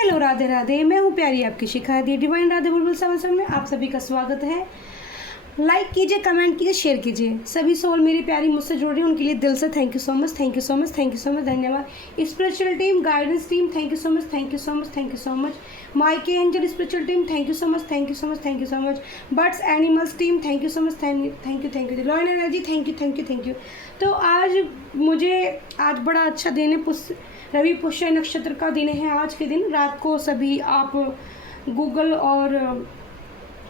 Hello Radhe Radhe, मैं हूँ प्यारी आपकी शिखा दी डिवाइन राधे बुलबुल समसम में आप सभी का स्वागत है। लाइक कीजिए, कमेंट कीजिए, शेयर कीजिए। सभी सोल मेरी प्यारी मुझसे जुड़ रही है, उनके लिए दिल से thank you so much, thank you so much, thank you so much, धन्यवाद। Spiritual team, guidance team, thank you so much, thank you so much, thank you so much. माइके angel spiritual team, thank you so much, thank you so much, thank you so much. Birds animals team, thank you so much, thank you. Lion energy, thank you, thank you, thank you. तो आज बड़ा अच्छा दिन है, रवि पुष्य नक्षत्र का दिन है। आज के दिन रात को सभी आप गूगल और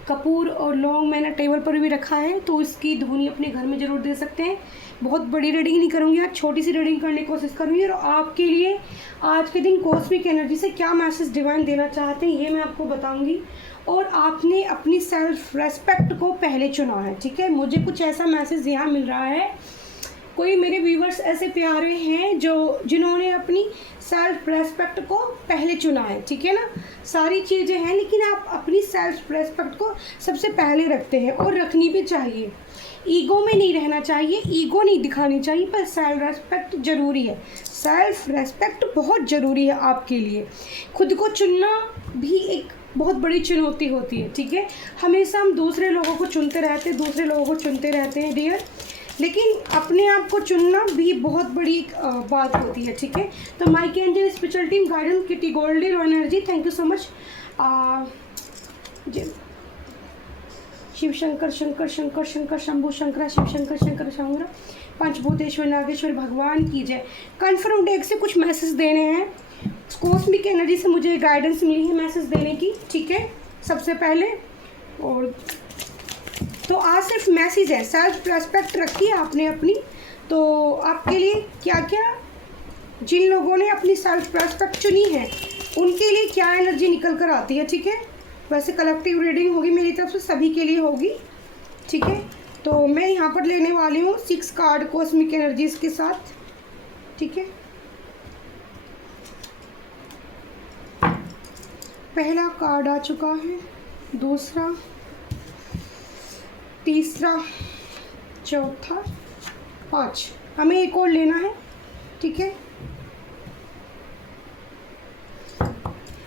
कपूर और लौंग मैंने टेबल पर भी रखा है, तो इसकी धुनी अपने घर में ज़रूर दे सकते हैं। बहुत बड़ी रीडिंग नहीं करूँगी आज, छोटी सी रीडिंग करने की कोशिश करूँगी। और आपके लिए आज के दिन कॉस्मिक एनर्जी से क्या मैसेज डिवाइन देना चाहते हैं ये मैं आपको बताऊँगी। और आपने अपनी सेल्फ रेस्पेक्ट को पहले चुना है, ठीक है। मुझे कुछ ऐसा मैसेज यहाँ मिल रहा है, कोई मेरे व्यूवर्स ऐसे प्यारे हैं जिन्होंने अपनी सेल्फ रेस्पेक्ट को पहले चुना है, ठीक है ना। सारी चीज़ें हैं लेकिन आप अपनी सेल्फ रेस्पेक्ट को सबसे पहले रखते हैं और रखनी भी चाहिए। ईगो में नहीं रहना चाहिए, ईगो नहीं दिखानी चाहिए, पर सेल्फ रेस्पेक्ट ज़रूरी है। सेल्फ रेस्पेक्ट बहुत ज़रूरी है आपके लिए। खुद को चुनना भी एक बहुत बड़ी चुनौती होती है, ठीक है। हमेशा हम दूसरे लोगों को चुनते रहते हैं डियर, लेकिन अपने आप को चुनना भी बहुत बड़ी बात होती है, ठीक है। तो माइके angel spiritual team, guidance Kitty Goldie energy, thank you so much. Shiv Shankar Shankar Shankar Shankar Shambhu Shankar Shiv Shankar Shankar Shankar Panchbhuteshwar Nageshwar भगवान की जय। कन्फर्म डेक से कुछ मैसेज देने हैं। कॉस्मिक एनर्जी से मुझे गाइडेंस मिली है मैसेज देने की, ठीक है, सबसे पहले। और तो आज सिर्फ मैसेज है, सेल्फ रेस्पेक्ट रखिए आपने अपनी। तो आपके लिए क्या क्या, जिन लोगों ने अपनी सेल्फ रेस्पेक्ट चुनी है उनके लिए क्या एनर्जी निकल कर आती है, ठीक है। वैसे कलेक्टिव रीडिंग होगी मेरी तरफ से, सभी के लिए होगी, ठीक है। तो मैं यहाँ पर लेने वाली हूँ 6 कार्ड कॉस्मिक एनर्जीज के साथ, ठीक है। पहला कार्ड आ चुका है, दूसरा, तीसरा, चौथा, 5। हमें एक और लेना है, ठीक है।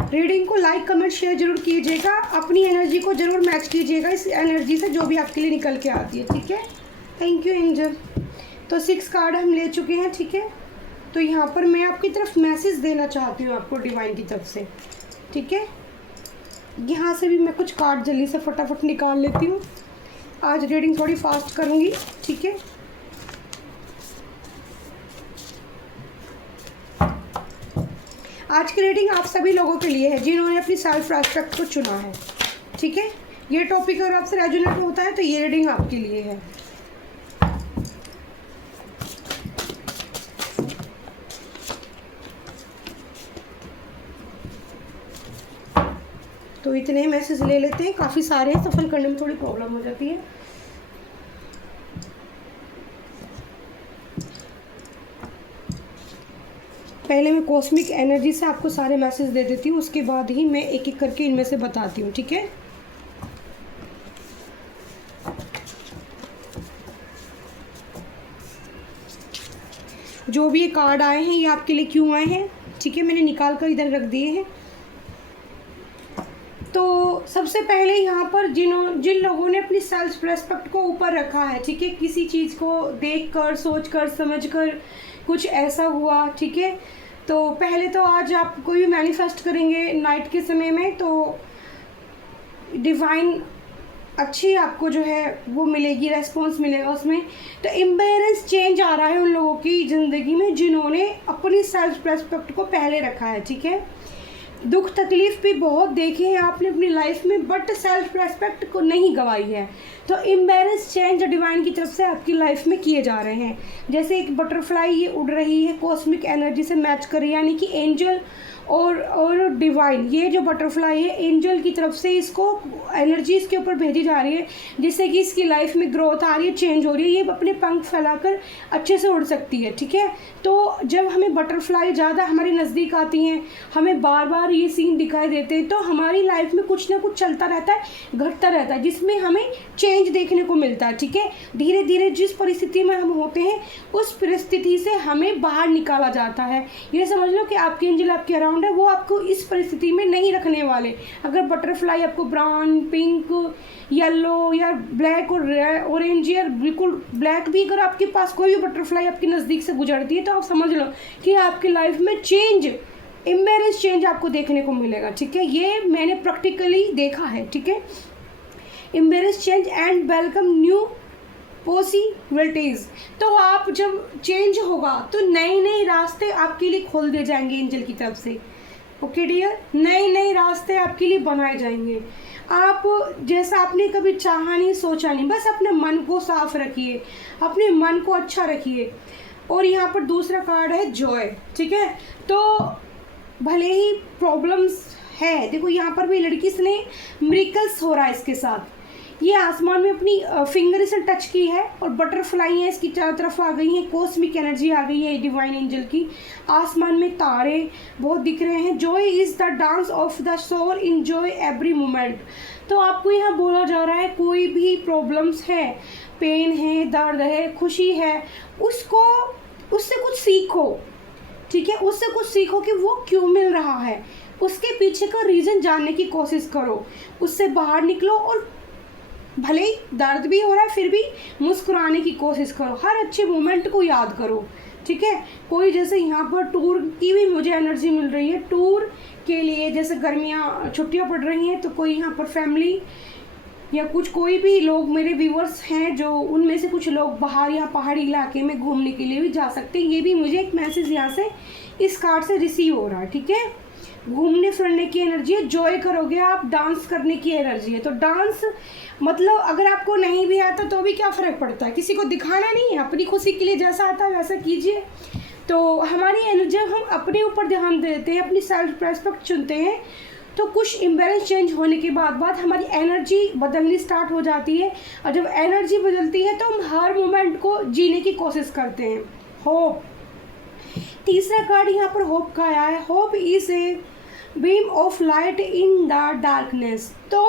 रीडिंग को लाइक कमेंट शेयर जरूर कीजिएगा, अपनी एनर्जी को जरूर मैच कीजिएगा इस एनर्जी से जो भी आपके लिए निकल के आती है, ठीक है। Thank you angel. तो 6 कार्ड हम ले चुके हैं, ठीक है। तो यहाँ पर मैं आपकी तरफ मैसेज देना चाहती हूँ आपको डिवाइन की तरफ से, ठीक है। यहाँ से भी मैं कुछ कार्ड जल्दी से फटाफट निकाल लेती हूँ। आज रीडिंग थोड़ी फास्ट करूँगी, ठीक है। आज की रीडिंग आप सभी लोगों के लिए है जिन्होंने अपनी सेल्फ रेस्पेक्ट को चुना है, ठीक है। ये टॉपिक अगर आपसे रेजोनेट होता है तो ये रीडिंग आपके लिए है। तो इतने मैसेज ले लेते हैं, काफ़ी सारे हैं, सफल करने में थोड़ी प्रॉब्लम हो जाती है। पहले मैं कॉस्मिक एनर्जी से आपको सारे मैसेज दे देती हूँ, उसके बाद ही मैं एक एक करके इनमें से बताती हूँ, ठीक है। जो भी ये कार्ड आए हैं ये आपके लिए क्यों आए हैं, ठीक है, मैंने निकाल कर इधर रख दिए हैं। तो सबसे पहले यहाँ पर जिन लोगों ने अपनी सेल्फ रेस्पेक्ट को ऊपर रखा है, ठीक है, किसी चीज़ को देखकर, सोचकर, समझकर कुछ ऐसा हुआ, ठीक है। तो पहले तो आज आप कोई भी मैनिफेस्ट करेंगे नाइट के समय में तो डिवाइन अच्छी आपको जो है वो मिलेगी, रेस्पॉन्स मिलेगा उसमें। तो इम्बैलेंस चेंज आ रहा है उन लोगों की ज़िंदगी में जिन्होंने अपनी सेल्फ रेस्पेक्ट को पहले रखा है, ठीक है। दुख तकलीफ़ भी बहुत देखे हैं आपने अपनी लाइफ में, बट सेल्फ रेस्पेक्ट को नहीं गंवाई है। तो इम्बैलेंस चेंज डिवाइन की तरफ से आपकी लाइफ में किए जा रहे हैं। जैसे एक बटरफ्लाई ये उड़ रही है, कॉस्मिक एनर्जी से मैच कर रही है, यानी कि एंजल और डिवाइन, ये जो बटरफ्लाई है एंजल की तरफ से इसको एनर्जी इसके ऊपर भेजी जा रही है, जिससे कि इसकी लाइफ में ग्रोथ आ रही है, चेंज हो रही है, ये अपने पंख फैलाकर अच्छे से उड़ सकती है, ठीक है। तो जब हमें बटरफ्लाई ज़्यादा हमारे नज़दीक आती हैं, हमें बार बार ये सीन दिखाई देते हैं, तो हमारी लाइफ में कुछ ना कुछ चलता रहता है, घटता रहता है, जिसमें हमें चेंज देखने को मिलता है, ठीक है। धीरे धीरे जिस परिस्थिति में हम होते हैं उस परिस्थिति से हमें बाहर निकाला जाता है। ये समझ लो कि आपके एंजल आपके अराउंड बैकग्राउंड है वो आपको इस परिस्थिति में नहीं रखने वाले। अगर बटरफ्लाई आपको ब्राउन, पिंक, येलो या ब्लैक और ऑरेंज या बिल्कुल ब्लैक भी अगर आपके पास कोई भी बटरफ्लाई आपके नज़दीक से गुजरती है तो आप समझ लो कि आपकी लाइफ में चेंज, इम्बेरेस चेंज आपको देखने को मिलेगा। ठीक है, ये मैंने प्रैक्टिकली देखा है। ठीक है, embarrass change and welcome new possibilities. तो आप जब चेंज होगा तो नए नए रास्ते आपके लिए खोल दिए जाएंगे एंजल की तरफ से। ओके डियर, नए नए रास्ते आपके लिए बनाए जाएंगे। आप जैसा आपने कभी चाहा नहीं, सोचा नहीं, बस अपने मन को साफ रखिए, अपने मन को अच्छा रखिए। और यहाँ पर दूसरा कार्ड है जॉय। ठीक है, तो भले ही प्रॉब्लम्स है, देखो यहाँ पर भी लड़की से मिरेकल्स हो रहा है इसके साथ। ये आसमान में अपनी फिंगर से टच की है और बटरफ्लाई है इसकी चारों तरफ आ गई है, कॉस्मिक एनर्जी आ गई है डिवाइन एंजल की। आसमान में तारे बहुत दिख रहे हैं। Joy is the dance of the soul, enjoy every moment. तो आपको यहाँ बोला जा रहा है कोई भी प्रॉब्लम्स है, पेन है, दर्द है, खुशी है, उससे कुछ सीखो। ठीक है, उससे कुछ सीखो कि वो क्यों मिल रहा है, उसके पीछे का रीज़न जानने की कोशिश करो, उससे बाहर निकलो और भले ही दर्द भी हो रहा है फिर भी मुस्कुराने की कोशिश करो, हर अच्छे मोमेंट को याद करो। ठीक है, कोई जैसे यहाँ पर टूर की भी मुझे एनर्जी मिल रही है, टूर के लिए जैसे गर्मियाँ छुट्टियाँ पड़ रही हैं तो कोई यहाँ पर फैमिली या कोई भी लोग मेरे व्यूअर्स हैं जो उनमें से कुछ लोग बाहर या पहाड़ी इलाके में घूमने के लिए भी जा सकते हैं। ये भी मुझे एक मैसेज यहाँ से इस कार्ड से रिसीव हो रहा है। ठीक है, घूमने फिरने की एनर्जी है, जॉय करोगे आप, डांस करने की एनर्जी है। तो डांस मतलब अगर आपको नहीं भी आता तो भी क्या फ़र्क पड़ता है, किसी को दिखाना नहीं है, अपनी खुशी के लिए जैसा आता है वैसा कीजिए। तो हमारी एनर्जी हम अपने ऊपर ध्यान देते हैं, अपनी सेल्फ रेस्पेक्ट चुनते हैं तो कुछ इम्बैलेंस चेंज होने के बाद हमारी एनर्जी बदलनी स्टार्ट हो जाती है। और जब एनर्जी बदलती है तो हम हर मोमेंट को जीने की कोशिश करते हैं। होप, तीसरा कार्ड यहाँ पर होप का आया है। Hope is a beam of light in the darkness. तो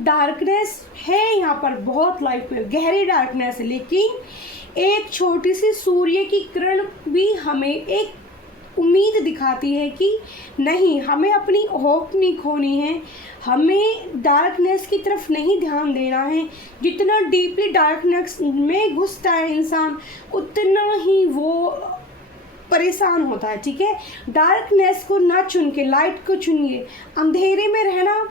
डार्कनेस है यहाँ पर बहुत लाइफ में, गहरी डार्कनेस है, लेकिन एक छोटी सी सूर्य की किरण भी हमें एक उम्मीद दिखाती है कि नहीं, हमें अपनी होप नहीं खोनी है, हमें डार्कनेस की तरफ नहीं ध्यान देना है। जितना डीपली डार्कनेस में घुसता है इंसान उतना ही वो परेशान होता है। ठीक है, डार्कनेस को ना चुन के लाइट को चुनिए। अंधेरे में रहना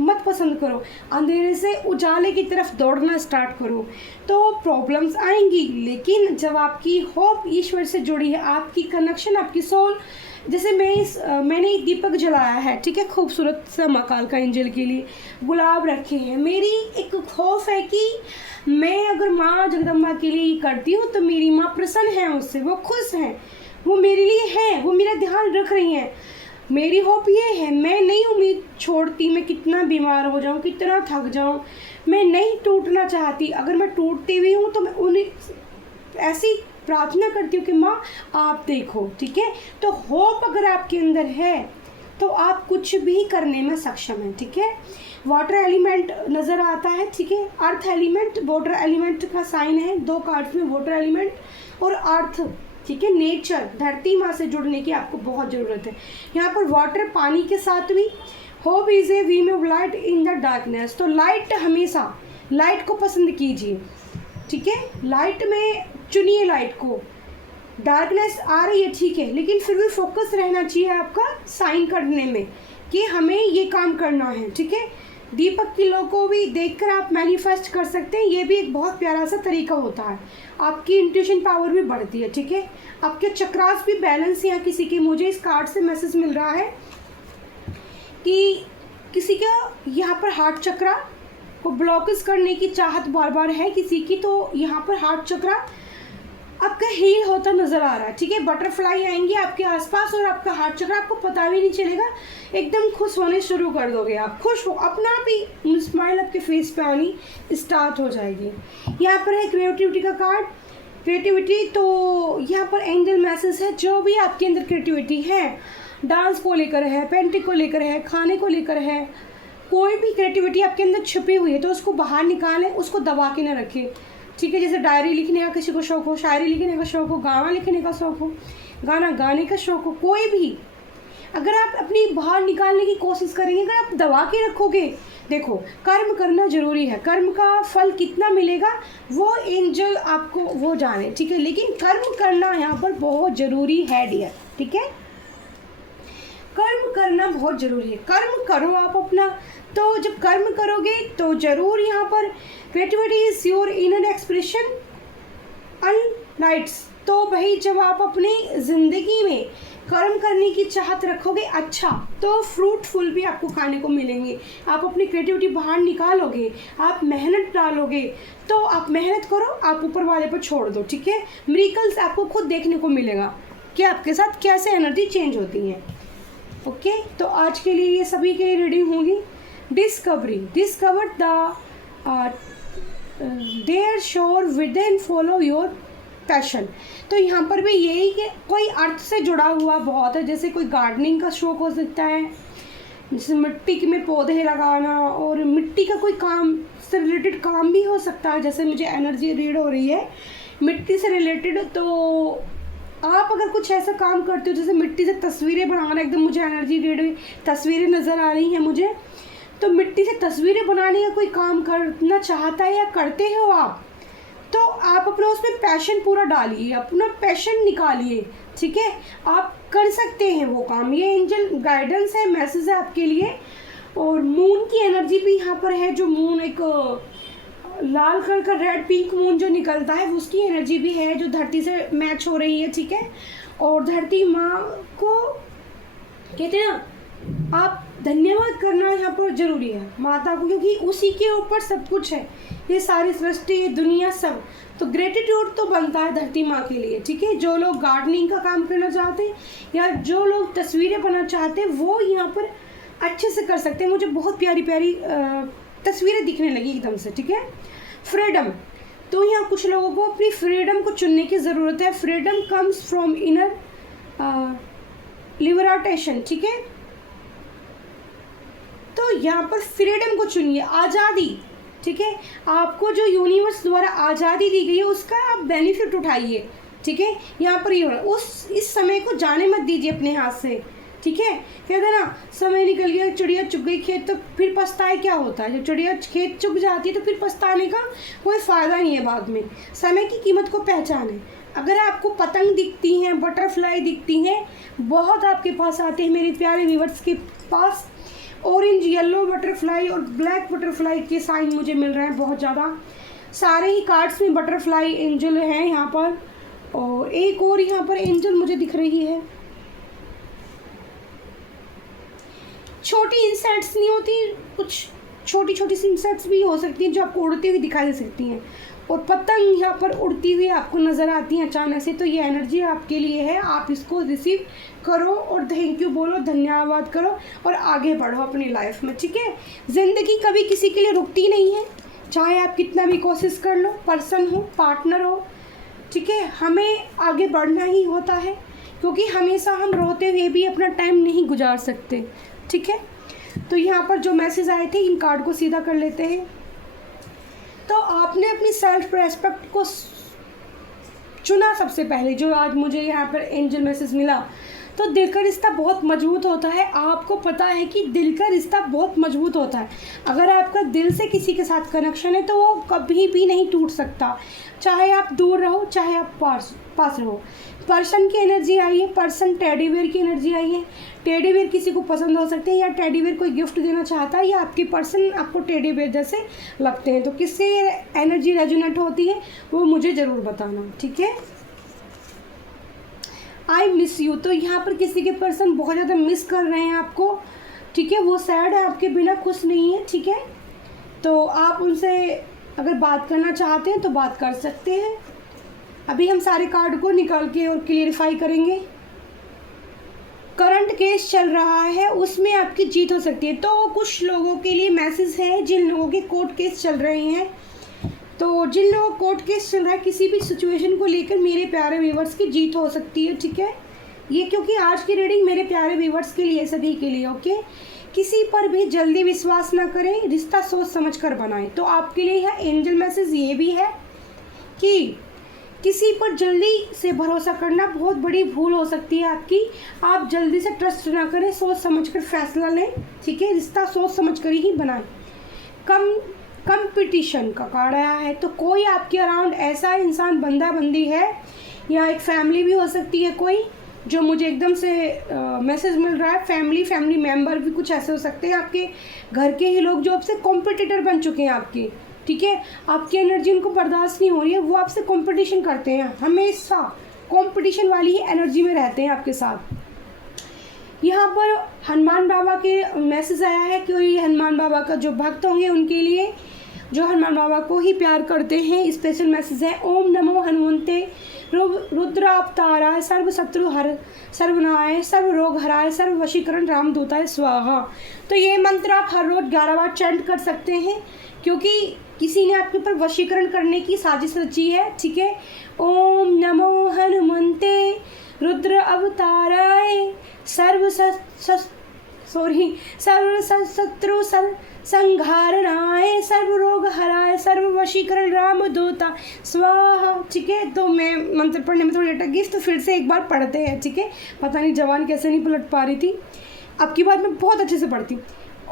मत पसंद करो, अंधेरे से उजाले की तरफ दौड़ना स्टार्ट करो। तो प्रॉब्लम्स आएंगी, लेकिन जब आपकी होप ईश्वर से जुड़ी है, आपकी कनेक्शन, आपकी सोल, जैसे मैंने एक दीपक जलाया है। ठीक है, खूबसूरत सा महाकाल का एंजल के लिए गुलाब रखे हैं। मेरी एक खौफ है कि मैं अगर माँ जगदम्बा के लिए ये करती हूँ तो मेरी माँ प्रसन्न है मुझसे, वो खुश हैं, वो मेरे लिए हैं, वो मेरा ध्यान रख रही हैं। मेरी होप ये है, मैं नहीं उम्मीद छोड़ती, मैं कितना बीमार हो जाऊँ, कितना थक जाऊँ, मैं नहीं टूटना चाहती। अगर मैं टूटती भी हूँ तो मैं उन्हें ऐसी प्रार्थना करती हूँ कि माँ आप देखो। ठीक है, तो होप अगर आपके अंदर है तो आप कुछ भी करने में सक्षम हैं। ठीक है, वाटर एलिमेंट नज़र आता है। ठीक है, अर्थ एलिमेंट वाटर एलिमेंट का साइन है, दो कार्ड्स में वाटर एलिमेंट और अर्थ। ठीक है, नेचर, धरती माँ से जुड़ने की आपको बहुत ज़रूरत है। यहाँ पर वाटर, पानी के साथ भी hope is a beam of light in the darkness. तो लाइट, हमेशा लाइट को पसंद कीजिए। ठीक है, लाइट में चुनिए लाइट को। डार्कनेस आ रही है ठीक है, लेकिन फिर भी फोकस रहना चाहिए आपका साइन करने में कि हमें ये काम करना है। ठीक है, दीपक किलो को भी देखकर आप मैनिफेस्ट कर सकते हैं, ये भी एक बहुत प्यारा सा तरीका होता है, आपकी इंट्यूशन पावर भी बढ़ती है। ठीक है, आपके चक्रास भी बैलेंस हैं। किसी के, मुझे इस कार्ड से मैसेज मिल रहा है कि किसी का यहाँ पर हार्ट चक्रा को ब्लॉकेज करने की चाहत बार बार है किसी की, तो यहाँ पर हार्ट चक्रा आपका हील होता नज़र आ रहा है। ठीक है, बटरफ्लाई आएंगे आपके आसपास और आपका हार्ट चक्र, आपको पता भी नहीं चलेगा, एकदम खुश होने शुरू कर दोगे आप, खुश हो, अपना आप ही स्माइल आपके फेस पे आनी स्टार्ट हो जाएगी। यहाँ पर है क्रिएटिविटी का कार्ड, क्रिएटिविटी। तो यहाँ पर एंजल मैसेज है, जो भी आपके अंदर क्रिएटिविटी है, डांस को लेकर है, पेंटिंग को लेकर है, खाने को लेकर है, कोई भी क्रिएटिविटी आपके अंदर छुपी हुई है तो उसको बाहर निकालें, उसको दबा के ना रखें। ठीक है, जैसे डायरी लिखने का किसी को शौक हो, शायरी लिखने का शौक हो, गाना लिखने का शौक हो, गाना गाने का शौक हो, कोई भी अगर आप अपनी बाहर निकालने की कोशिश करेंगे, अगर आप दबा के रखोगे, देखो कर्म करना जरूरी है, कर्म का फल कितना मिलेगा वो एंजल आपको वो जाने, ठीक है, लेकिन कर्म करना यहाँ पर बहुत ज़रूरी है डियर, ठीक है, कर्म करना बहुत ज़रूरी है। कर्म करो आप अपना, तो जब कर्म करोगे तो ज़रूर यहाँ पर creativity is your inner expression enlights. तो भाई जब आप अपनी ज़िंदगी में कर्म करने की चाहत रखोगे, अच्छा, तो फ्रूटफुल भी आपको खाने को मिलेंगे। आप अपनी क्रिएटिविटी बाहर निकालोगे, आप मेहनत डालोगे, तो आप मेहनत करो, आप ऊपर वाले पर छोड़ दो, ठीक है। मिरेकल्स आपको खुद देखने को मिलेगा कि आपके साथ कैसे एनर्जी चेंज होती है। ओके, तो आज के लिए ये सभी के रीडिंग होगी। Discover the treasure within follow your passion. तो यहाँ पर भी यही कि कोई अर्थ से जुड़ा हुआ बहुत है, जैसे कोई गार्डनिंग का शौक हो सकता है, जैसे मिट्टी में पौधे लगाना, और मिट्टी का कोई काम से रिलेटेड काम भी हो सकता है। जैसे मुझे एनर्जी रीड हो रही है मिट्टी से रिलेटेड, तो आप अगर कुछ ऐसा काम करते हो जैसे मिट्टी से तस्वीरें बनाना, एकदम मुझे एनर्जी रीड हुई, तस्वीरें नज़र आ रही हैं मुझे, तो मिट्टी से तस्वीरें बनाने का कोई काम करना चाहता है या करते हो आप, तो आप अपना उसमें पैशन पूरा डालिए, अपना पैशन निकालिए, ठीक है, आप कर सकते हैं वो काम। ये एंजल गाइडेंस है, मैसेज है आपके लिए। और मून की एनर्जी भी यहाँ पर है, जो मून एक लाल कलर का रेड पिंक मून जो निकलता है उसकी एनर्जी भी है, जो धरती से मैच हो रही है, ठीक है। और धरती माँ को कहते हैं ना, आप धन्यवाद करना यहाँ पर ज़रूरी है माता को, क्योंकि उसी के ऊपर सब कुछ है, ये सारी सृष्टि, ये दुनिया, सब। तो ग्रेटिट्यूड तो बनता है धरती माँ के लिए, ठीक है। जो लोग गार्डनिंग का काम करना चाहते हैं या जो लोग तस्वीरें बनाना चाहते हैं वो यहाँ पर अच्छे से कर सकते हैं। मुझे बहुत प्यारी प्यारी तस्वीरें दिखने लगी एकदम से, ठीक है। फ्रीडम, तो यहाँ कुछ लोगों को अपनी फ्रीडम को चुनने की ज़रूरत है। Freedom comes from inner liberation, ठीक है। तो यहाँ पर फ्रीडम को चुनिए, आज़ादी, ठीक है। आपको जो यूनिवर्स द्वारा आज़ादी दी गई है उसका आप बेनिफिट उठाइए, ठीक है। यहाँ पर ये इस समय को जाने मत दीजिए अपने हाथ से, ठीक है। कहते ना, समय निकल गया, चिड़िया चुग गई खेत, तो फिर पछताए क्या होता है। जब चिड़िया खेत चुग जाती है तो फिर पछताने का कोई फ़ायदा नहीं है बाद में। समय की कीमत को पहचानें। अगर आपको पतंग दिखती हैं, बटरफ्लाई दिखती हैं, बहुत आपके पास आते हैं मेरे प्यारे व्यूअर्स के पास, ऑरेंज येलो बटरफ्लाई और ब्लैक बटरफ्लाई के साइन मुझे मिल रहे हैं बहुत ज़्यादा। सारे ही कार्ड्स में बटरफ्लाई एंजल हैं यहाँ पर, और एक और यहाँ पर एंजल मुझे दिख रही है। छोटी इंसेक्ट्स नहीं होती, कुछ छोटी छोटी सी इंसेक्ट्स भी हो सकती हैं जो आपको उड़ती हुई दिखाई दे सकती हैं, और पतंग यहाँ पर उड़ती हुई आपको नज़र आती हैं अचानक से। तो ये एनर्जी आपके लिए है, आप इसको रिसीव करो और थैंक यू बोलो, धन्यवाद करो और आगे बढ़ो अपनी लाइफ में, ठीक है। ज़िंदगी कभी किसी के लिए रुकती नहीं है, चाहे आप कितना भी कोशिश कर लो, पर्सन हो, पार्टनर हो, ठीक है। हमें आगे बढ़ना ही होता है, क्योंकि हमेशा हम रोते हुए भी अपना टाइम नहीं गुजार सकते, ठीक है। तो यहाँ पर जो मैसेज आए थे इन कार्ड को सीधा कर लेते हैं। तो आपने अपनी सेल्फ रेस्पेक्ट को चुना सबसे पहले, जो आज मुझे यहाँ पर एंजल मैसेज मिला। तो दिल का रिश्ता बहुत मजबूत होता है, आपको पता है कि दिल का रिश्ता बहुत मजबूत होता है। अगर आपका दिल से किसी के साथ कनेक्शन है तो वो कभी भी नहीं टूट सकता, चाहे आप दूर रहो चाहे आप पास रहो। पर्सन की एनर्जी आई है, पर्सन टेडी बेयर की एनर्जी आई है। टेडी बेयर किसी को पसंद हो सकते हैं, या टेडी बेयर कोई गिफ्ट देना चाहता है, या आपके पर्सन आपको टेडी बेयर जैसे लगते हैं। तो किससे एनर्जी रेजोनेट होती है वो मुझे ज़रूर बताना, ठीक है। आई मिस यू, तो यहाँ पर किसी के पर्सन बहुत ज़्यादा मिस कर रहे हैं आपको, ठीक है। वो सैड है, आपके बिना खुश नहीं है, ठीक है। तो आप उनसे अगर बात करना चाहते हैं तो बात कर सकते हैं। अभी हम सारे कार्ड को निकाल के और क्लियरिफाई करेंगे। करंट केस चल रहा है, उसमें आपकी जीत हो सकती है। तो कुछ लोगों के लिए मैसेज है जिन लोगों के कोर्ट केस चल रहे हैं, तो जिन लोगों का कोर्ट केस चल रहा है किसी भी सिचुएशन को लेकर मेरे प्यारे व्यूवर्स की जीत हो सकती है, ठीक है। ये क्योंकि आज की रीडिंग मेरे प्यारे व्यूवर्स के लिए, सभी के लिए, ओके। किसी पर भी जल्दी विश्वास ना करें, रिश्ता सोच समझ कर बनाएं। तो आपके लिए यह एंजल मैसेज ये भी है कि किसी पर जल्दी से भरोसा करना बहुत बड़ी भूल हो सकती है आपकी। आप जल्दी से ट्रस्ट ना करें, सोच समझ कर फैसला लें, ठीक है। रिश्ता सोच समझ कर ही बनाएं। कंपटीशन का कार्ड आया है, तो कोई आपके अराउंड ऐसा इंसान बंदा बंदी है, या एक फैमिली भी हो सकती है कोई, जो मुझे एकदम से मैसेज मिल रहा है। फैमिली मेंबर भी कुछ ऐसे हो सकते हैं, आपके घर के ही लोग जो आपसे कॉम्पिटिटर बन चुके हैं आपके, ठीक है। आपकी एनर्जी उनको बर्दाश्त नहीं हो रही है, वो आपसे कंपटीशन करते हैं, हमेशा कंपटीशन वाली ही एनर्जी में रहते हैं आपके साथ। यहाँ पर हनुमान बाबा के मैसेज आया है कि कोई हनुमान बाबा का जो भक्त होंगे उनके लिए, जो हनुमान बाबा को ही प्यार करते हैं, स्पेशल मैसेज है। ओम नमो हनुमंते रुद्रावताराय सर्व शत्रु हर सर्वनाय सर्व रोग हराय सर्व वशीकरण रामदूताय स्वाहा। तो ये मंत्र आप हर रोज 11 बार चैंट कर सकते हैं, क्योंकि किसी ने आपके ऊपर वशीकरण करने की साजिश रची है, ठीक है। ओम नमो हनुमंते रुद्र अवताराय सर्व शत्रु संहारणाय सर्व रोग हराय सर्व वशीकरण रामदूता स्वाहा, ठीक है। तो मैं मंत्र पढ़ने में थोड़ी अटक गई, तो फिर से एक बार पढ़ते हैं, ठीक है। पता नहीं जवान कैसे नहीं पलट पा रही थी, अब की बात मैं बहुत अच्छे से पढ़ती हूँ।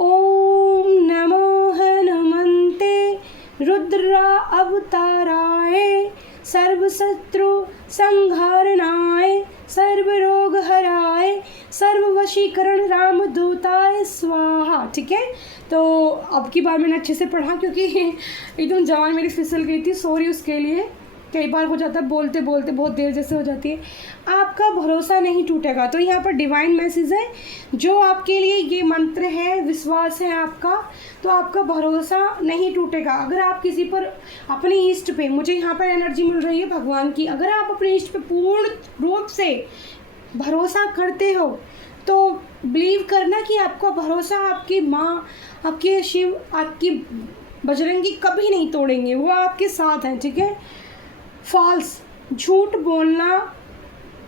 ओम नमो हनुमंते रुद्र अवताराय सर्व शत्रु संहारणाय सर्व रोग हराय सर्व वशीकरण रामदूताय स्वाहा, ठीक है। तो अब की बार मैंने अच्छे से पढ़ा, क्योंकि एकदम जवान मेरी फिसल गई थी, सॉरी उसके लिए। कई बार हो जाता है बोलते बोलते बहुत देर जैसे हो जाती है। आपका भरोसा नहीं टूटेगा, तो यहाँ पर डिवाइन मैसेज है जो आपके लिए ये मंत्र है, विश्वास है आपका, तो आपका भरोसा नहीं टूटेगा। अगर आप किसी पर अपने इष्ट पे, मुझे यहाँ पर एनर्जी मिल रही है भगवान की, अगर आप अपने इष्ट पे पूर्ण रूप से भरोसा करते हो, तो बिलीव करना कि आपका भरोसा आपकी माँ, आपके शिव, आपकी बजरंगी कभी नहीं तोड़ेंगे, वो आपके साथ हैं, ठीक है। फॉल्स, झूठ बोलना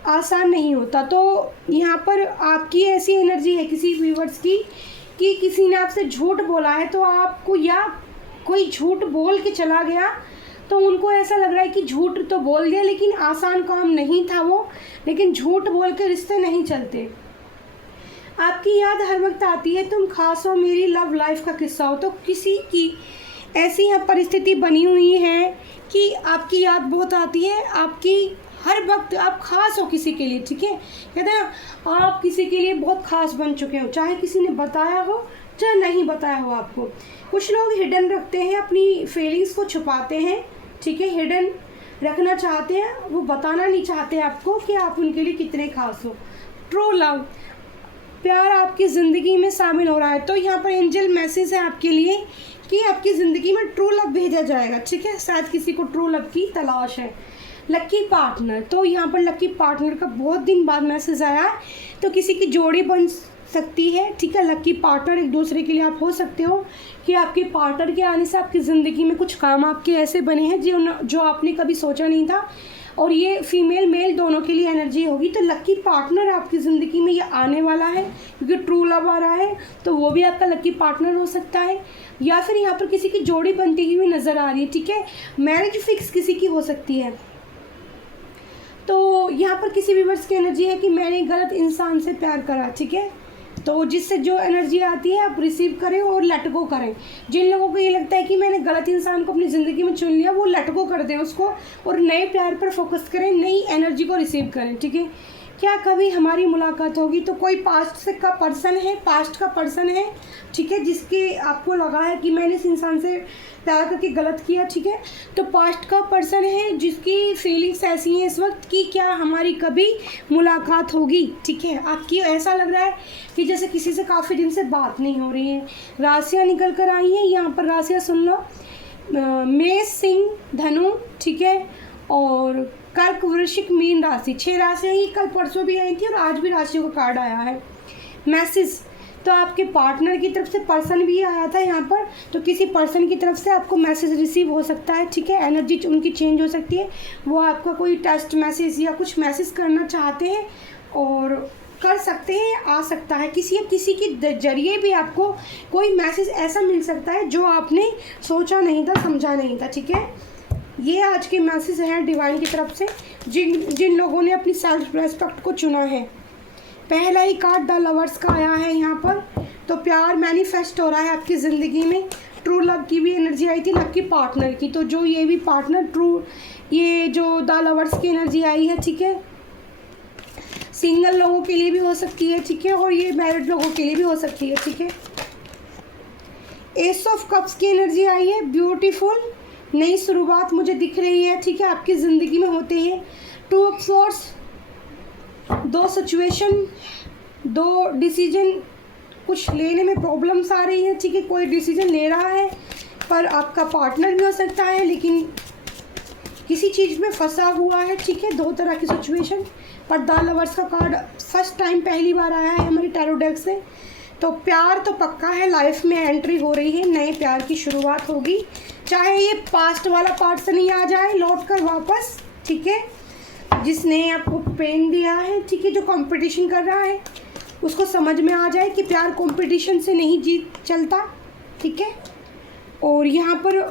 आसान नहीं होता, तो यहाँ पर आपकी ऐसी एनर्जी है किसी व्यूअर्स की कि किसी ने आपसे झूठ बोला है, तो आपको, या कोई झूठ बोल के चला गया, तो उनको ऐसा लग रहा है कि झूठ तो बोल दिया, लेकिन आसान काम नहीं था वो, लेकिन झूठ बोल के रिश्ते नहीं चलते। आपकी याद हर वक्त आती है, तुम खास हो, मेरी लव लाइफ का किस्सा हो। तो किसी की ऐसी यहाँ परिस्थिति बनी हुई है कि आपकी याद बहुत आती है, आपकी हर वक्त आप खास हो किसी के लिए, ठीक है। कहते हैं आप किसी के लिए बहुत खास बन चुके हो, चाहे किसी ने बताया हो चाहे नहीं बताया हो आपको। कुछ लोग हिडन रखते हैं, अपनी फीलिंग्स को छुपाते हैं, ठीक है, हिडन रखना चाहते हैं, वो बताना नहीं चाहते आपको कि आप उनके लिए कितने खास हो। ट्रू लव, प्यार आपकी ज़िंदगी में शामिल हो रहा है, तो यहाँ पर एंजल मैसेज है आपके लिए कि आपकी ज़िंदगी में ट्रू लव भेजा जाएगा, ठीक है। शायद किसी को ट्रू लव की तलाश है। लकी पार्टनर, तो यहाँ पर लकी पार्टनर का बहुत दिन बाद मैसेज आया है, तो किसी की जोड़ी बन सकती है, ठीक है। लकी पार्टनर एक दूसरे के लिए आप हो सकते हो कि आपके पार्टनर के आने से आपकी ज़िंदगी में कुछ काम आपके ऐसे बने हैं जो आपने कभी सोचा नहीं था, और ये फीमेल मेल दोनों के लिए एनर्जी होगी। तो लकी पार्टनर आपकी ज़िंदगी में ये आने वाला है, क्योंकि ट्रू लव आ रहा है, तो वो भी आपका लकी पार्टनर हो सकता है, या फिर यहाँ पर किसी की जोड़ी बनती हुई नज़र आ रही है, ठीक है। मैरिज फिक्स किसी की हो सकती है। तो यहाँ पर किसी व्यूअर्स की एनर्जी है कि मैंने गलत इंसान से प्यार करा, ठीक है। तो जिससे जो एनर्जी आती है आप रिसीव करें और लेट गो करें। जिन लोगों को ये लगता है कि मैंने गलत इंसान को अपनी ज़िंदगी में चुन लिया, वो लेट गो कर दें उसको, और नए प्यार पर फोकस करें, नई एनर्जी को रिसीव करें, ठीक है। क्या कभी हमारी मुलाकात होगी, तो कोई पास्ट का पर्सन है, ठीक है, जिसके आपको लगा है कि मैंने इस इंसान से प्यार करके गलत किया, ठीक है। तो पास्ट का पर्सन है जिसकी फीलिंग्स ऐसी हैं इस वक्त कि क्या हमारी कभी मुलाकात होगी, ठीक है। आपकी ऐसा लग रहा है कि जैसे किसी से काफ़ी दिन से बात नहीं हो रही है। राशियाँ निकल कर आई हैं, यहाँ पर राशियाँ सुन लो। मेष, सिंह, धनु, ठीक है, और कर्क, वृश्चिक, मीन राशि। 6 राशियाँ ही कल परसों भी आई थी और आज भी राशियों का कार्ड आया है। मैसेज, तो आपके पार्टनर की तरफ से पर्सन भी आया था यहाँ पर, तो किसी पर्सन की तरफ से आपको मैसेज रिसीव हो सकता है, ठीक है। एनर्जी उनकी चेंज हो सकती है, वो आपका कोई टेस्ट मैसेज या कुछ मैसेज करना चाहते हैं और कर सकते हैं, आ सकता है किसी के जरिए भी आपको कोई मैसेज ऐसा मिल सकता है जो आपने सोचा नहीं था, समझा नहीं था, ठीक है। ये आज के मैसेज हैं डिवाइन की तरफ से जिन जिन लोगों ने अपनी सेल्फ रेस्पेक्ट को चुना है। पहला ही कार्ड द लवर्स का आया है यहाँ पर। तो प्यार मैनिफेस्ट हो रहा है आपकी ज़िंदगी में। ट्रू लव की भी एनर्जी आई थी, लव की पार्टनर की। तो जो ये भी पार्टनर ये जो द लवर्स की एनर्जी आई है, ठीक है, सिंगल लोगों के लिए भी हो सकती है, ठीक है, और ये मैरिड लोगों के लिए भी हो सकती है, ठीक है। एस ऑफ कप्स की एनर्जी आई है, ब्यूटीफुल नई शुरुआत मुझे दिख रही है, ठीक है, आपकी ज़िंदगी में होते हैं। टू ऑफ स्वॉर्ड्स, दो सिचुएशन, दो डिसीजन, कुछ लेने में प्रॉब्लम्स आ रही है, ठीक है, कोई डिसीजन ले रहा है पर आपका पार्टनर भी हो सकता है लेकिन किसी चीज़ में फंसा हुआ है, ठीक है, दो तरह की सिचुएशन। पर द लवर्स का कार्ड फर्स्ट टाइम पहली बार आया है हमारी टैरो डेक से। तो प्यार तो पक्का है, लाइफ में एंट्री हो रही है, नए प्यार की शुरुआत होगी, चाहे ये पास्ट वाला पर्सन ही आ जाए लौट कर वापस, ठीक है, जिसने आपको पेन दिया है, ठीक है, जो कंपटीशन कर रहा है उसको समझ में आ जाए कि प्यार कंपटीशन से नहीं जीत चलता, ठीक है। और यहाँ पर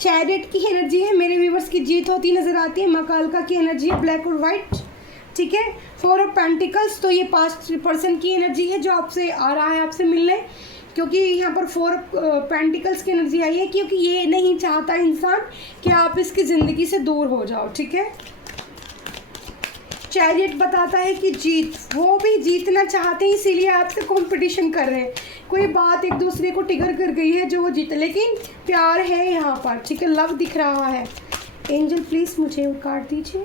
चैरियट की एनर्जी है, मेरे व्यूवर्स की जीत होती नज़र आती है। माँ कालका की एनर्जी है, ब्लैक और वाइट, ठीक है। फोर ऑफ पेंटिकल्स, तो ये पास्ट पर्सन की एनर्जी है जो आपसे आ रहा है आपसे मिलने, क्योंकि यहाँ पर फोर पेंटिकल्स की एनर्जी आई है, क्योंकि ये नहीं चाहता इंसान कि आप इसकी ज़िंदगी से दूर हो जाओ, ठीक है। चैरियट बताता है कि जीत, वो भी जीतना चाहते हैं इसीलिए आपसे कंपटीशन कर रहे हैं। कोई बात एक दूसरे को ट्रिगर कर गई है जो वो जीते, लेकिन प्यार है यहाँ पर, ठीक है, लव दिख रहा है। एंजल प्लीज़ मुझे वो कार्ड दीजिए।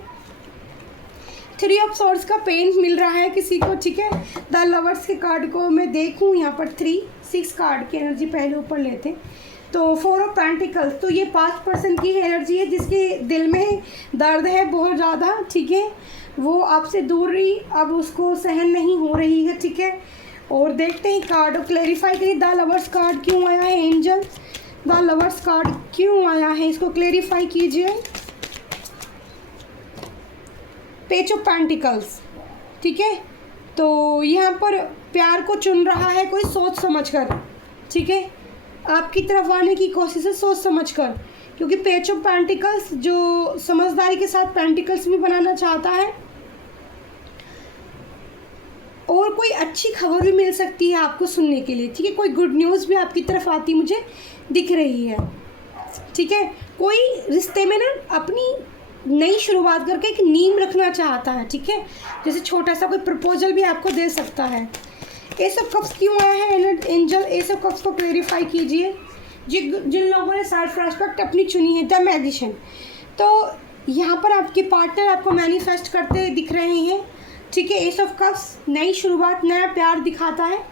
थ्री ऑफ सॉर्ड्स का पेन मिल रहा है किसी को, ठीक है। द लवर्स के कार्ड को मैं देखूँ यहाँ पर 3-6 कार्ड की एनर्जी पहले ऊपर लेते। तो फोर ऑफ पेंटिकल्स, तो ये पास्ट पर्सन की एनर्जी है जिसके दिल में दर्द है बहुत ज़्यादा, ठीक है, वो आपसे दूरी अब उसको सहन नहीं हो रही है, ठीक है। और देखते हैं कार्ड और क्लेरिफाई करिए, द लवर्स कार्ड क्यों आया है। एंजल, द लवर्स कार्ड क्यों आया है, इसको क्लेरिफाई कीजिए। पेज ऑफ पेंटिकल्स, ठीक है, तो यहाँ पर प्यार को चुन रहा है कोई सोच समझकर, ठीक है, आपकी तरफ आने की कोशिश है सोच समझकर, क्योंकि पेज ऑफ पेंटिकल्स जो समझदारी के साथ पेंटिकल्स भी बनाना चाहता है। और कोई अच्छी खबर भी मिल सकती है आपको सुनने के लिए, ठीक है, कोई गुड न्यूज़ भी आपकी तरफ आती मुझे दिख रही है, ठीक है। कोई रिश्ते में ना अपनी नई शुरुआत करके एक नींव रखना चाहता है, ठीक है, जैसे छोटा सा कोई प्रपोजल भी आपको दे सकता है। एस ऑफ कप्स क्यों आया है एंजल, एस ऑफ कप्स को क्लेरिफाई कीजिए। जिन लोगों ने सेल्फ रेस्पेक्ट अपनी चुनी है, द मैजिशियन, तो यहाँ पर आपके पार्टनर आपको मैनिफेस्ट करते दिख रहे हैं, ठीक है। एस ऑफ कप्स नई शुरुआत, नया प्यार दिखाता है,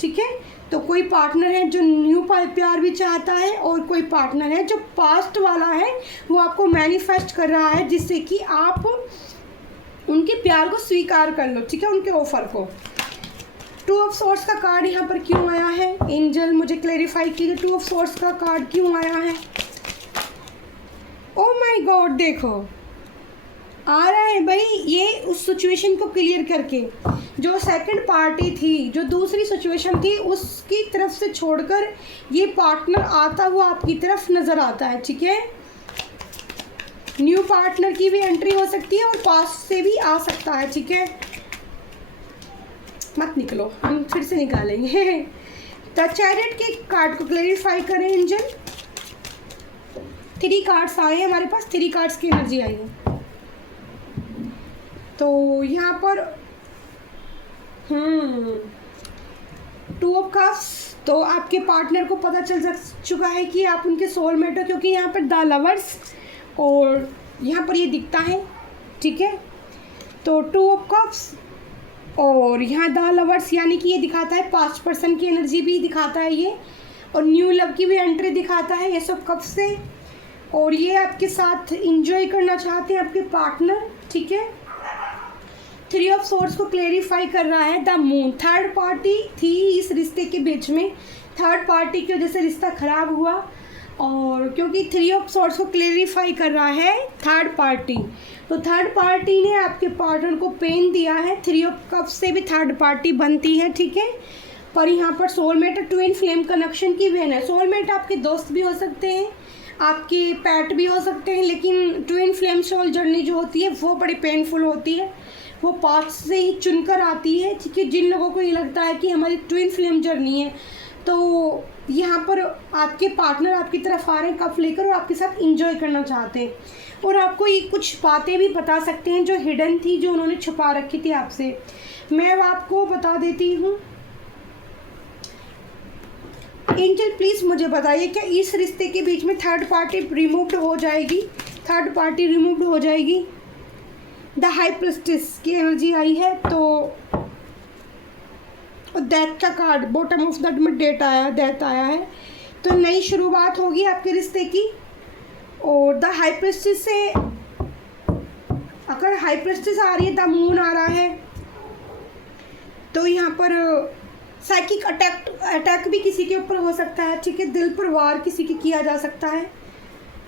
ठीक है। तो कोई पार्टनर है जो न्यू प्यार भी चाहता है और कोई पार्टनर है जो पास्ट वाला है वो आपको मैनिफेस्ट कर रहा है जिससे कि आप उनके प्यार को स्वीकार कर लो, ठीक है, उनके ऑफर को। टू ऑफ सॉर्ड्स का कार्ड यहाँ पर क्यों आया है एंजल, मुझे क्लेरिफाई कीजिए, टू ऑफ सॉर्ड्स का कार्ड क्यों आया है। ओह माय गॉड, देखो आ रहा है भाई, ये उस सिचुएशन को क्लियर करके जो सेकंड पार्टी थी, जो दूसरी सिचुएशन थी, उसकी तरफ से छोड़कर ये पार्टनर आता हुआ आपकी तरफ नज़र आता है, ठीक है। न्यू पार्टनर की भी एंट्री हो सकती है और पास्ट से भी आ सकता है, ठीक है। मत निकलो, हम फिर से निकालेंगे। द चैरियट के कार्ड को क्लेरिफाई करें एंजल। 3 कार्ड्स आए हैं हमारे पास, 3 कार्ड्स की एनर्जी आई है। तो यहाँ पर 2 ऑफ कप्स, तो आपके पार्टनर को पता चल चुका है कि आप उनके सोलमेट हो, क्योंकि यहाँ पर द लवर्स और यहाँ पर ये दिखता है, ठीक है। तो 2 ऑफ कप्स और यहाँ द लवर्स, यानी कि ये दिखाता है पास्ट पर्सन की एनर्जी भी दिखाता है ये, और न्यू लव की भी एंट्री दिखाता है एस ऑफ कप्स से। और ये आपके साथ इंजॉय करना चाहते हैं आपके पार्टनर, ठीक है। 3 ऑफ सॉर्ड्स को क्लेरिफाई कर रहा है द मून, थर्ड पार्टी थी इस रिश्ते के बीच में, थर्ड पार्टी की वजह से रिश्ता खराब हुआ। और क्योंकि 3 ऑफ सॉर्ड्स को क्लेरिफाई कर रहा है थर्ड पार्टी, तो थर्ड पार्टी ने आपके पार्टनर को पेन दिया है। 3 ऑफ कप्स से भी थर्ड पार्टी बनती है, ठीक है। पर यहाँ पर सोलमेट ट्विन फ्लेम कनेक्शन की बहन है, सोलमेट आपके दोस्त भी हो सकते हैं, आपके पेट भी हो सकते हैं, लेकिन ट्विन फ्लेम सोल जर्नी जो होती है वो बड़ी पेनफुल होती है, वो पास्ट से ही चुनकर आती है। ठीक है, जिन लोगों को ये लगता है कि हमारी ट्विन फ्लेम जर्नी है, तो यहाँ पर आपके पार्टनर आपकी तरफ आ रहे हैं कप लेकर और आपके साथ इंजॉय करना चाहते हैं, और आपको ये कुछ बातें भी बता सकते हैं जो हिडन थी, जो उन्होंने छुपा रखी थी आपसे। मैं अब आपको बता देती हूँ। एंजल प्लीज़ मुझे बताइए, क्या इस रिश्ते के बीच में थर्ड पार्टी रिमूव्ड हो जाएगी? थर्ड पार्टी रिमूव्ड हो जाएगी। द हाई प्रिस्टेस की एनर्जी आई है, तो डेथ का कार्ड बॉटम ऑफ द में डेथ आया है, तो नई शुरुआत होगी आपके रिश्ते की। और द हाई प्रिस्टेस से, अगर हाई प्रिस्टेस आ रही है, द मून आ रहा है, तो यहाँ पर साइकिक अटैक भी किसी के ऊपर हो सकता है। ठीक है, दिल पर वार किसी के किया जा सकता है,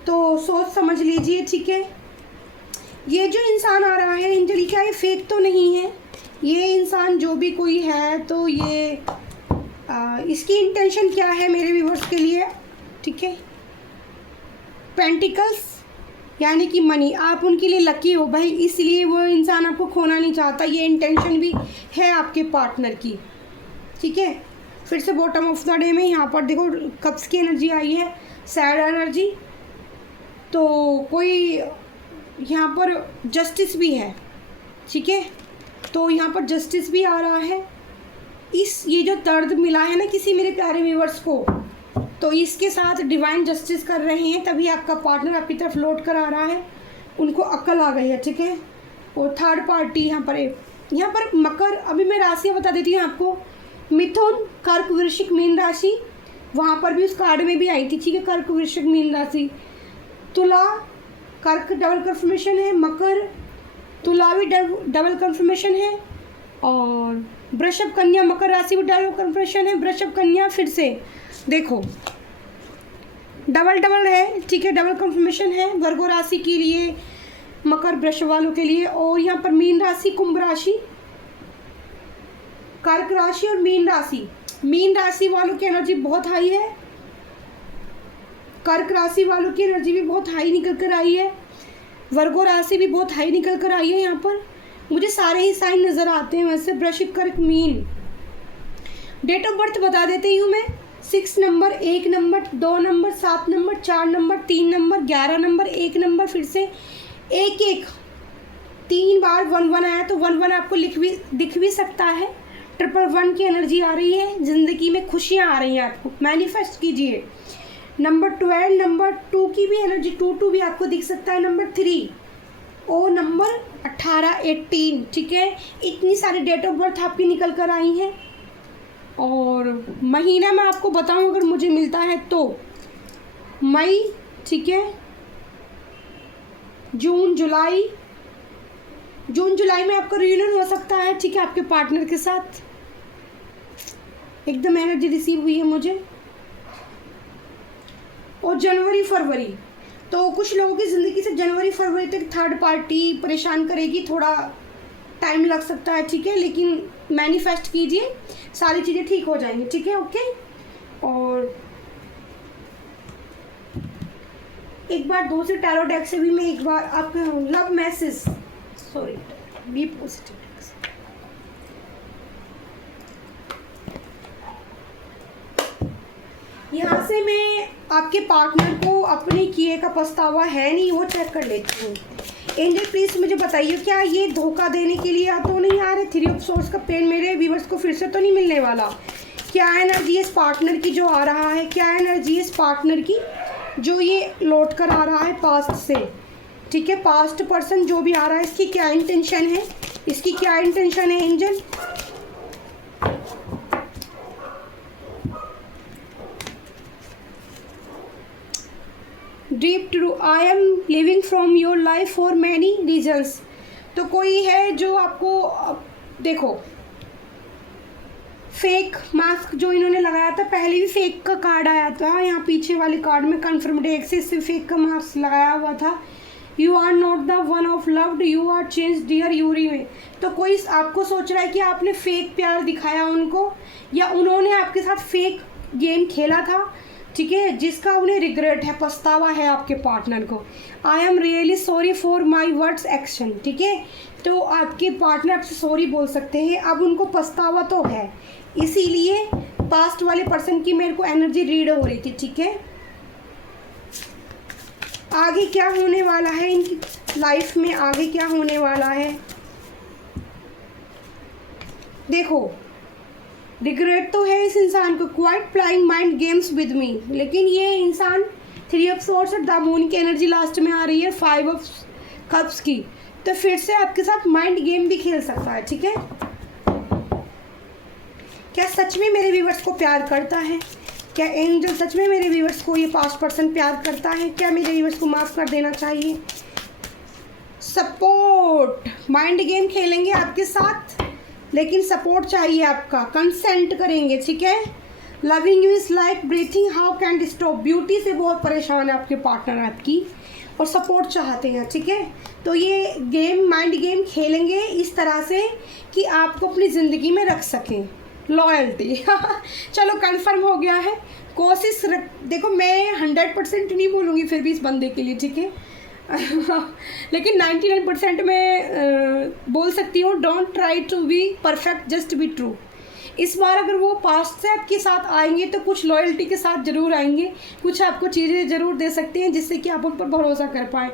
तो सोच समझ लीजिए। ठीक है, ये जो इंसान आ रहा है एंजल, क्या ये फेक तो नहीं है? ये इंसान जो भी कोई है, तो ये इसकी इंटेंशन क्या है मेरे व्यूअर्स के लिए? ठीक है, पेंटिकल्स यानी कि मनी, आप उनके लिए लकी हो भाई, इसलिए वो इंसान आपको खोना नहीं चाहता, ये इंटेंशन भी है आपके पार्टनर की। ठीक है, फिर से बॉटम ऑफ द डे में यहाँ पर देखो कप्स की एनर्जी आई है, सैड एनर्जी, तो कोई यहाँ पर जस्टिस भी है। ठीक है, तो यहाँ पर जस्टिस भी आ रहा है। ये जो दर्द मिला है ना किसी मेरे प्यारे व्यूअर्स को, तो इसके साथ डिवाइन जस्टिस कर रहे हैं, तभी आपका पार्टनर आपकी तरफ लौट कर आ रहा है, उनको अक्ल आ गई है। ठीक है, और थर्ड पार्टी यहाँ पर मकर, अभी मैं राशियाँ बता देती हूँ आपको। मिथुन, कर्क, वृश्चिक, मीन राशि, वहाँ पर भी उस कार्ड में भी आई थी। ठीक है, कर्क, वृश्चिक, मीन राशि। तुला, कर्क डबल कंफर्मेशन है, मकर, तुला भी डबल कंफर्मेशन है, और वृषभ, कन्या, मकर राशि भी डबल कंफर्मेशन है। वृषभ, कन्या, फिर से देखो डबल है। ठीक है, डबल कंफर्मेशन है वर्गो राशि के लिए, मकर वृषभ वालों के लिए। और यहाँ पर मीन राशि, कुंभ राशि, कर्क राशि और मीन राशि। मीन राशि वालों की एनर्जी बहुत हाई है, कर्क राशि वालों की एनर्जी भी बहुत हाई निकल कर आई है, वर्गो राशि भी बहुत हाई निकल कर आई है। यहाँ पर मुझे सारे ही साइन नज़र आते हैं वैसे, वृश्चिक, कर्क, मीन। डेट ऑफ बर्थ बता देती हूँ मैं। 6 number, 1 number, 2 number, 7 number, 4 number, 3 number, 11 number, 1 number, फिर से 1 3 बार 1 आया, तो 1 आपको दिख भी सकता है। 111 की एनर्जी आ रही है, ज़िंदगी में खुशियाँ आ रही हैं आपको, मैनिफेस्ट कीजिए। नंबर 12, नंबर 2 की भी एनर्जी, 2 भी आपको दिख सकता है। नंबर 3 और नंबर 18, 18। ठीक है, इतनी सारी डेट ऑफ बर्थ आपकी निकल कर आई हैं। और महीना मैं आपको बताऊं अगर मुझे मिलता है तो मई, ठीक है, जून जुलाई में आपका रियूनियन हो सकता है। ठीक है, आपके पार्टनर के साथ एकदम एनर्जी रिसीव हुई है मुझे। और जनवरी फरवरी, तो कुछ लोगों की ज़िंदगी से जनवरी फरवरी तक थर्ड पार्टी परेशान करेगी, थोड़ा टाइम लग सकता है। ठीक है, लेकिन मैनिफेस्ट कीजिए, सारी चीज़ें ठीक हो जाएंगी। ठीक है, ओके। और एक बार दूसरे टैरो डेक से भी मैं एक बार आपके love message, sorry, be positive, यहाँ से मैं आपके पार्टनर को अपने किए का पछतावा है नहीं वो चेक कर लेती हूँ। एंजल प्लीज़ मुझे बताइए, क्या ये धोखा देने के लिए तो नहीं आ रहे? 3 ऑफ सोर्स का पेन मेरे व्यूवर्स को फिर से तो नहीं मिलने वाला? क्या एनर्जी इस पार्टनर की जो आ रहा है, क्या एनर्जी इस पार्टनर की जो ये लौट कर आ रहा है पास्ट से? ठीक है, पास्ट पर्सन जो भी आ रहा है, इसकी क्या इंटेंशन है, इसकी क्या इंटेंशन है angel? Deep true, I am living from your life for many reasons. तो कोई है जो आपको, देखो फेक मास्क जो इन्होंने लगाया था, पहले भी फेक का कार्ड आया था यहाँ पीछे वाले कार्ड में, कन्फर्म्ड एक्सेस से फेक का मास्क लगाया हुआ था। You are not the one of loved, you are change dear यूरी में। तो कोई आपको सोच रहा है कि आपने फेक प्यार दिखाया उनको, या उन्होंने आपके साथ फेक गेम खेला था, ठीक है, जिसका उन्हें रिग्रेट है, पछतावा है आपके पार्टनर को। I am really sorry for my words action, ठीक है, तो आपके पार्टनर आपसे सॉरी बोल सकते हैं। अब उनको पछतावा तो है, इसीलिए पास्ट वाले पर्सन की मेरे को एनर्जी रीड हो रही थी, ठीक है। आगे क्या होने वाला है इनकी लाइफ में, आगे क्या होने वाला है देखो। रिग्रेट तो है इस इंसान को, quite प्लाइंग mind games with me, लेकिन ये इंसान 3 ऑफ सॉर्ड्स और द मून की एनर्जी लास्ट में आ रही है, 5 ऑफ कप्स की, तो फिर से आपके साथ माइंड गेम भी खेल सकता है, ठीक है। क्या सच में मेरे व्यूवर्स को प्यार करता है? क्या एंजल सच में मेरे व्यूवर्स को, ये पास्ट पर्सन प्यार करता है? क्या मेरे व्यूवर्स को माफ़ कर देना चाहिए? सपोर्ट, माइंड गेम खेलेंगे आपके साथ, लेकिन सपोर्ट चाहिए आपका, कंसेंट करेंगे, ठीक है। Loving you is like breathing, how can stop, beauty से बहुत परेशान है आपके पार्टनर आपकी, और सपोर्ट चाहते हैं, ठीक है। तो ये गेम, माइंड गेम खेलेंगे इस तरह से कि आपको अपनी ज़िंदगी में रख सकें। लॉयल्टी चलो कंफर्म हो गया है। कोशिश देखो, मैं 100% नहीं बोलूँगी फिर भी इस बंदे के लिए, ठीक है लेकिन 99% मैं बोल सकती हूँ, don't try to be perfect, just be true. इस बार अगर वो पास्ट से आपके साथ आएंगे तो कुछ लॉयल्टी के साथ ज़रूर आएंगे, कुछ आपको चीज़ें ज़रूर दे सकते हैं जिससे कि आप उन पर भरोसा कर पाएँ,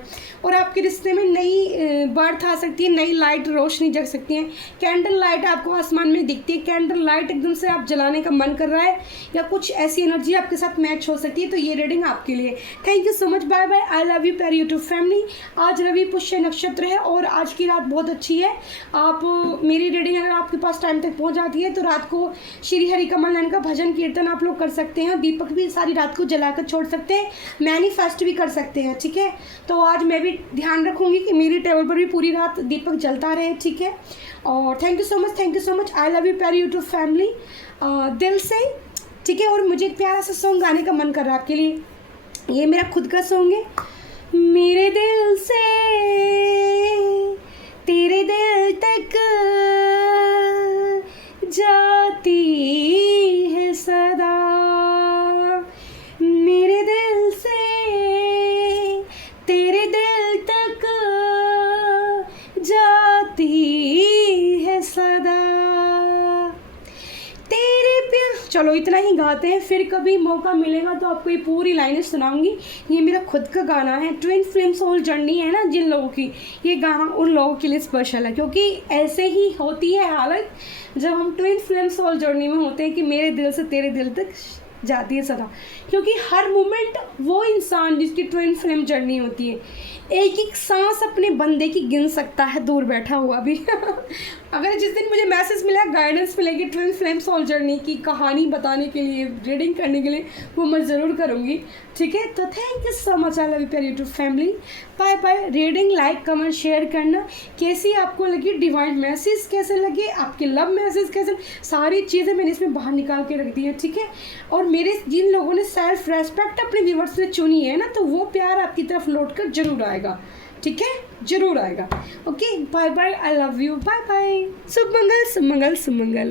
और आपके रिश्ते में नई बर्थ आ सकती है, नई लाइट, रोशनी जग सकती है। कैंडल लाइट आपको आसमान में दिखती है, कैंडल लाइट एकदम से आप जलाने का मन कर रहा है, या कुछ ऐसी एनर्जी आपके साथ मैच हो सकती है, तो ये रीडिंग आपके लिए। Thank you so much, bye bye, I love you प्यारी यूट्यूब फैमिली। आज रवि पुष्य नक्षत्र है और आज की रात बहुत अच्छी है। आप मेरी रीडिंग अगर आपके पास टाइम तक पहुँच जाती है तो रात को श्री हरि कमल नयन का भजन कीर्तन आप लोग कर सकते हैं, दीपक भी सारी रात को जलाकर छोड़ सकते हैं, मैनिफेस्ट भी कर सकते हैं, ठीक है। तो आज मैं भी ध्यान रखूंगी कि मेरी टेबल पर भी पूरी रात दीपक जलता रहे, ठीक है। और thank you so much, thank you so much, I love you प्यारी यूट्यूब फैमिली, दिल से, ठीक है। और मुझे एक प्यारा सा सॉन्ग गाने का मन कर रहा है आपके लिए, ये मेरा खुद का सॉन्ग है। मेरे दिल से तेरे दिल तक जाती है सदा, मेरे दिल से तेरे दिल तक जाती है सदा, तेरे प्यार। चलो इतना ही गाते हैं, फिर कभी मौका मिलेगा तो आपको ये पूरी लाइनें सुनाऊंगी। ये मेरा खुद का गाना है, ट्विन फ्लेम सोल जर्नी है ना जिन लोगों की, ये गाना उन लोगों के लिए स्पेशल है, क्योंकि ऐसे ही होती है हालत जब हम ट्विन फ्लेम सोल जर्नी में होते हैं कि मेरे दिल से तेरे दिल तक जाती है सदा। क्योंकि हर मोमेंट वो इंसान जिसकी ट्विन फ्लेम जर्नी होती है, एक एक सांस अपने बंदे की गिन सकता है दूर बैठा हुआ भी अगर जिस दिन मुझे मैसेज मिला, गाइडेंस मिलेगी ट्विन फ्लेम सोल जर्नी की कहानी बताने के लिए, रीडिंग करने के लिए, वो मैं ज़रूर करूँगी, ठीक है। तो thank you so much, I love you प्यारी YouTube family, bye bye. Reading like comment share करना, कैसी आपको लगी, डिवाइन मैसेज कैसे लगे, आपके लव मैसेज कैसे, सारी चीज़ें मैंने इसमें बाहर निकाल के रख दी है, ठीक है। और मेरे जिन लोगों ने सेल्फ रेस्पेक्ट अपने व्यूवर्स से चुनी है ना, तो वो प्यार आपकी तरफ लौट कर जरूर आएगा, ठीक है, जरूर आएगा। Okay, bye bye, I love you, bye bye, शुभ मंगल, शुभ मंगल, शुभ मंगल।